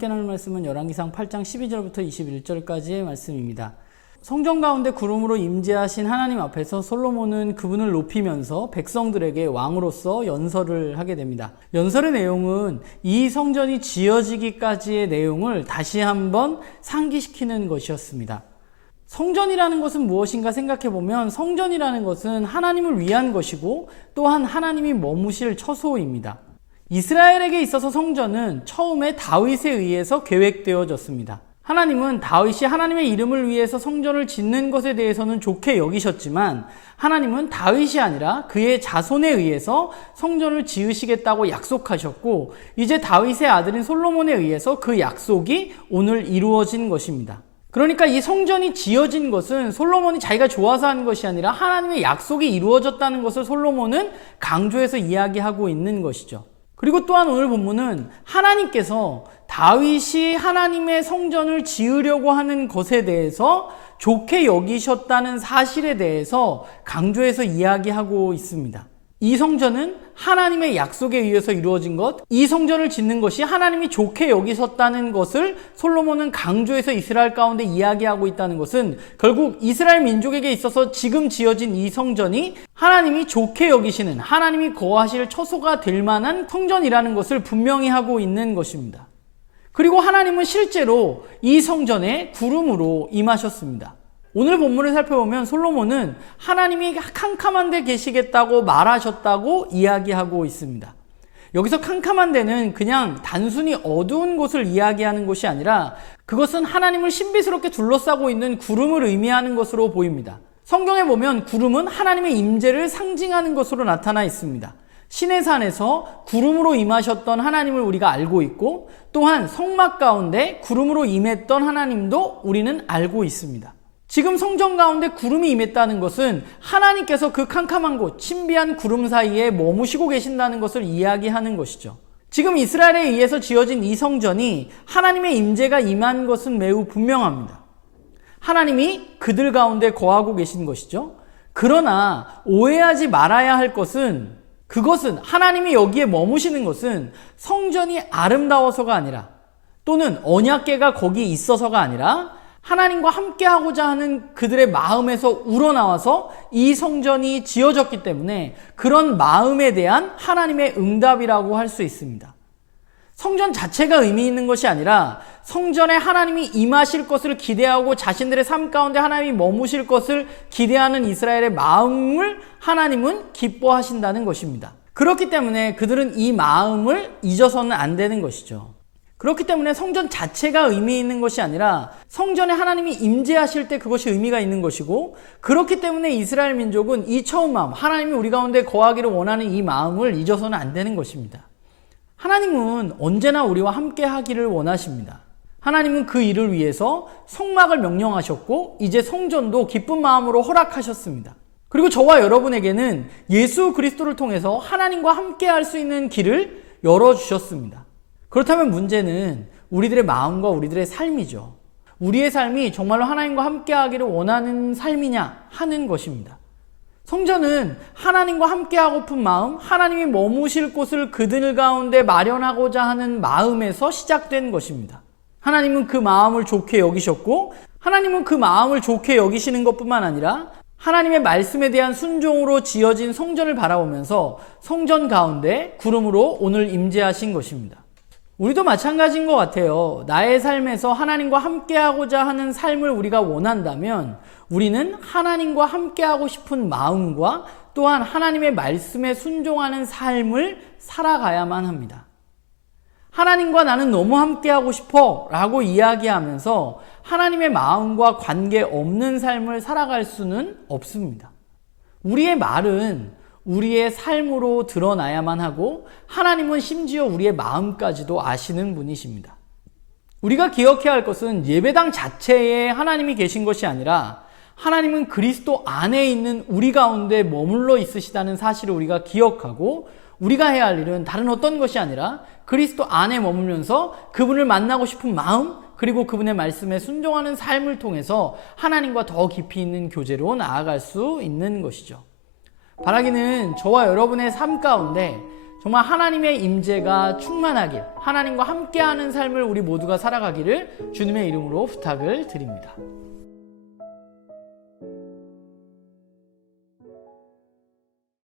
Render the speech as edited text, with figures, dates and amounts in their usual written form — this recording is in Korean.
함께 나눌 말씀은 열왕기상 8장 12절부터 21절까지의 말씀입니다. 성전 가운데 구름으로 임재하신 하나님 앞에서 솔로몬은 그분을 높이면서 백성들에게 왕으로서 연설을 하게 됩니다. 연설의 내용은 이 성전이 지어지기까지의 내용을 다시 한번 상기시키는 것이었습니다. 성전이라는 것은 무엇인가 생각해보면 성전이라는 것은 하나님을 위한 것이고 또한 하나님이 머무실 처소입니다. 이스라엘에게 있어서 성전은 처음에 다윗에 의해서 계획되어졌습니다. 하나님은 다윗이 하나님의 이름을 위해서 성전을 짓는 것에 대해서는 좋게 여기셨지만 하나님은 다윗이 아니라 그의 자손에 의해서 성전을 지으시겠다고 약속하셨고 이제 다윗의 아들인 솔로몬에 의해서 그 약속이 오늘 이루어진 것입니다. 그러니까 이 성전이 지어진 것은 솔로몬이 자기가 좋아서 한 것이 아니라 하나님의 약속이 이루어졌다는 것을 솔로몬은 강조해서 이야기하고 있는 것이죠. 그리고 또한 오늘 본문은 하나님께서 다윗이 하나님의 성전을 지으려고 하는 것에 대해서 좋게 여기셨다는 사실에 대해서 강조해서 이야기하고 있습니다. 이 성전은 하나님의 약속에 의해서 이루어진 것, 이 성전을 짓는 것이 하나님이 좋게 여기셨다는 것을 솔로몬은 강조해서 이스라엘 가운데 이야기하고 있다는 것은 결국 이스라엘 민족에게 있어서 지금 지어진 이 성전이 하나님이 좋게 여기시는, 하나님이 거하실 처소가 될 만한 성전이라는 것을 분명히 하고 있는 것입니다. 그리고 하나님은 실제로 이 성전에 구름으로 임하셨습니다. 오늘 본문을 살펴보면 솔로몬은 하나님이 캄캄한 데 계시겠다고 말하셨다고 이야기하고 있습니다. 여기서 캄캄한 데는 그냥 단순히 어두운 곳을 이야기하는 것이 아니라 그것은 하나님을 신비스럽게 둘러싸고 있는 구름을 의미하는 것으로 보입니다. 성경에 보면 구름은 하나님의 임재를 상징하는 것으로 나타나 있습니다. 시내산에서 구름으로 임하셨던 하나님을 우리가 알고 있고 또한 성막 가운데 구름으로 임했던 하나님도 우리는 알고 있습니다. 지금 성전 가운데 구름이 임했다는 것은 하나님께서 그 캄캄한 곳, 신비한 구름 사이에 머무시고 계신다는 것을 이야기하는 것이죠. 지금 이스라엘에 의해서 지어진 이 성전이 하나님의 임재가 임한 것은 매우 분명합니다. 하나님이 그들 가운데 거하고 계신 것이죠. 그러나 오해하지 말아야 할 것은 그것은 하나님이 여기에 머무시는 것은 성전이 아름다워서가 아니라 또는 언약궤가 거기 있어서가 아니라 하나님과 함께하고자 하는 그들의 마음에서 우러나와서 이 성전이 지어졌기 때문에 그런 마음에 대한 하나님의 응답이라고 할 수 있습니다. 성전 자체가 의미 있는 것이 아니라 성전에 하나님이 임하실 것을 기대하고 자신들의 삶 가운데 하나님이 머무실 것을 기대하는 이스라엘의 마음을 하나님은 기뻐하신다는 것입니다. 그렇기 때문에 그들은 이 마음을 잊어서는 안 되는 것이죠. 그렇기 때문에 성전 자체가 의미 있는 것이 아니라 성전에 하나님이 임재하실 때 그것이 의미가 있는 것이고 그렇기 때문에 이스라엘 민족은 이 처음 마음, 하나님이 우리 가운데 거하기를 원하는 이 마음을 잊어서는 안 되는 것입니다. 하나님은 언제나 우리와 함께 하기를 원하십니다. 하나님은 그 일을 위해서 성막을 명령하셨고 이제 성전도 기쁜 마음으로 허락하셨습니다. 그리고 저와 여러분에게는 예수 그리스도를 통해서 하나님과 함께 할 수 있는 길을 열어주셨습니다. 그렇다면 문제는 우리들의 마음과 우리들의 삶이죠. 우리의 삶이 정말로 하나님과 함께 하기를 원하는 삶이냐 하는 것입니다. 성전은 하나님과 함께 하고픈 마음, 하나님이 머무실 곳을 그들 가운데 마련하고자 하는 마음에서 시작된 것입니다. 하나님은 그 마음을 좋게 여기셨고 하나님은 그 마음을 좋게 여기시는 것뿐만 아니라 하나님의 말씀에 대한 순종으로 지어진 성전을 바라보면서 성전 가운데 구름으로 오늘 임재하신 것입니다. 우리도 마찬가지인 것 같아요. 나의 삶에서 하나님과 함께하고자 하는 삶을 우리가 원한다면 우리는 하나님과 함께하고 싶은 마음과 또한 하나님의 말씀에 순종하는 삶을 살아가야만 합니다. 하나님과 나는 너무 함께하고 싶어 라고 이야기하면서 하나님의 마음과 관계없는 삶을 살아갈 수는 없습니다. 우리의 말은 우리의 삶으로 드러나야만 하고 하나님은 심지어 우리의 마음까지도 아시는 분이십니다. 우리가 기억해야 할 것은 예배당 자체에 하나님이 계신 것이 아니라 하나님은 그리스도 안에 있는 우리 가운데 머물러 있으시다는 사실을 우리가 기억하고 우리가 해야 할 일은 다른 어떤 것이 아니라 그리스도 안에 머물면서 그분을 만나고 싶은 마음 그리고 그분의 말씀에 순종하는 삶을 통해서 하나님과 더 깊이 있는 교제로 나아갈 수 있는 것이죠. 바라기는 저와 여러분의 삶 가운데 정말 하나님의 임재가 충만하길, 하나님과 함께하는 삶을 우리 모두가 살아가기를 주님의 이름으로 부탁을 드립니다.